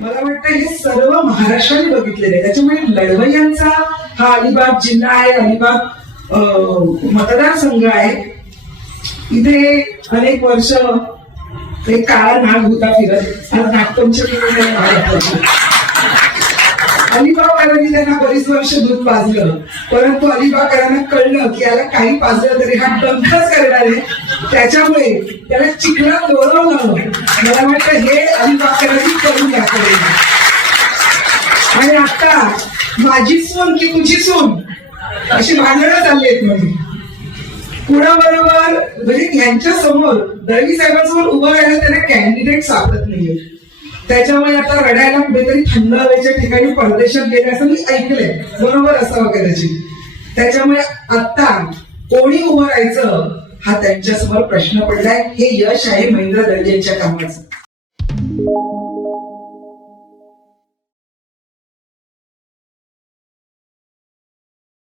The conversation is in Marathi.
मला वाटतं हे सर्व महाराष्ट्राने बघितलेले त्याच्यामुळे लढवय्यांचा हा अलिबाग जिल्हा आहे अलिबाग अं, मतदारसंघ आहे. इथे अनेक वर्ष एक काळा नाग होता फिरत. नागपंचमी अलिबागकरांनी त्यांना बरीच वर्ष दूध पाजलं. परंतु अलिबागकरांना कळलं की याला काही पाजलं तरी हा डंखच करणार आहे. त्याच्यामुळे त्याला चिखलात लोळवलं मला वाटतं हे अलिबागकरांनी करून दाखवलं. आणि आता माझी सून की तुझी सून? अशी भांडणं चालली आहेत म्हणजे कुणाबरोबर म्हणजे यांच्या समोर दळवी साहेबांसमोर उभं राहिलं त्यांना कॅन्डिडेट सापडत नाहीये. त्याच्यामुळे आता रडायला कुठेतरी थंड हवेच्या ठिकाणी परदेशात गेले असं मी ऐकलंय. बरोबर असावं कदाचित त्याच्यामुळे आता कोणी उभं राहायचं हा त्यांच्यासमोर प्रश्न पडलाय. हे यश आहे महेंद्र दर्जेंच्या कामाचं.